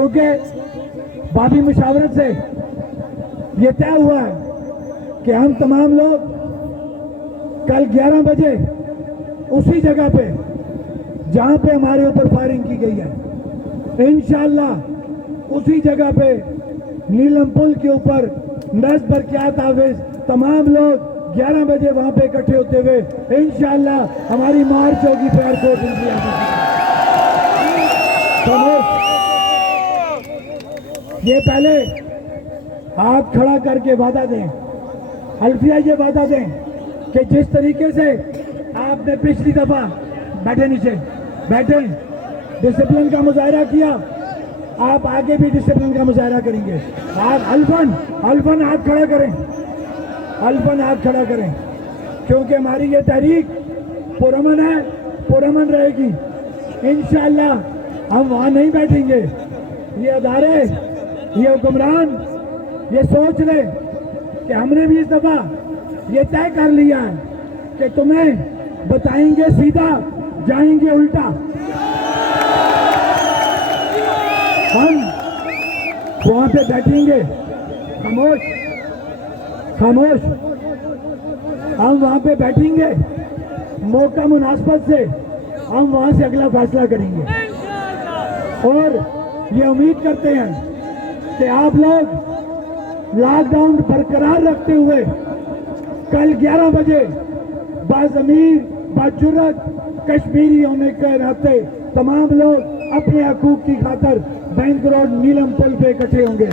کیونکہ بابی مشاورت سے یہ طے ہوا ہے کہ ہم تمام لوگ کل 11 بجے اسی جگہ پہ جہاں پہ ہمارے اوپر فائرنگ کی گئی ہے انشاءاللہ اسی جگہ پہ نیلم پل کے اوپر نس برکیات حافظ تمام لوگ 11 بجے وہاں پہ اکٹھے ہوتے ہوئے انشاءاللہ ہماری مارچ ہوگی فیئر کوٹ انڈیا یہ پہلے ہاتھ کھڑا کر کے وعدہ دیں حلفیہ یہ وعدہ دیں کہ جس طریقے سے آپ نے پچھلی دفعہ بیٹھے نیچے بیٹھے ڈسپلن کا مظاہرہ کیا آپ آگے بھی ڈسپلن کا مظاہرہ کریں گے آپ الفن ہاتھ کھڑا کریں الفن ہاتھ کھڑا کریں کیونکہ ہماری یہ تحریک پرامن ہے پرامن رہے گی انشاءاللہ ہم وہاں نہیں بیٹھیں گے یہ ادارے یہ حکمران یہ سوچ لیں کہ ہم نے بھی اس دفعہ یہ طے کر لیا ہے کہ تمہیں بتائیں گے سیدھا جائیں گے الٹا ہم وہاں پہ بیٹھیں گے خاموش ہم وہاں پہ بیٹھیں گے موقع مناسبت سے ہم وہاں سے اگلا فیصلہ کریں گے اور یہ امید کرتے ہیں کہ آپ لوگ لاک ڈاؤن برقرار رکھتے ہوئے کل 11 بجے باضمیر باجرت کشمیری ہونے کے ناطے تمام لوگ اپنے حقوق کی خاطر بینک روڈ نیلم پل پہ اکٹھے ہوں گے